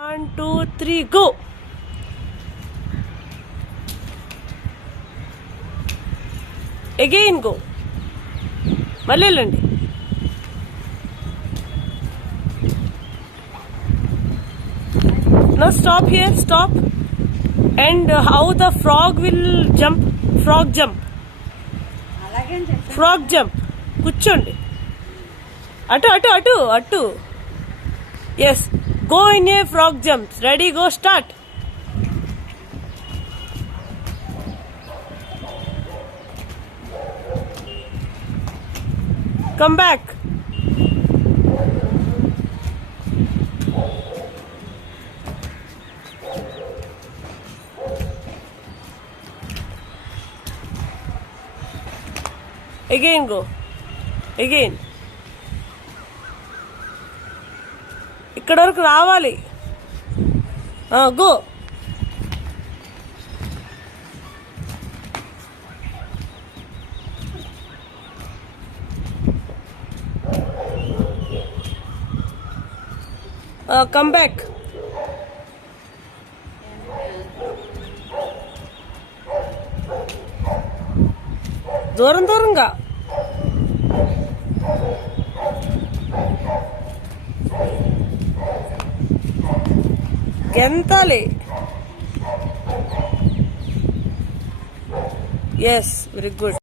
1 2 3 go. Again go. మళ్ళీ వెళ్ళండి. Now stop here, stop. And how the frog will jump? Frog jump. Frog jump. కూర్చోండి. అటు. Yes. Go in a frog jump. Ready, go, start. Come back. Again go. Again. ఇక్కడ వరకు రావాలి. Go. Come back. దూరంగా గెంతాలి. Yes, very good.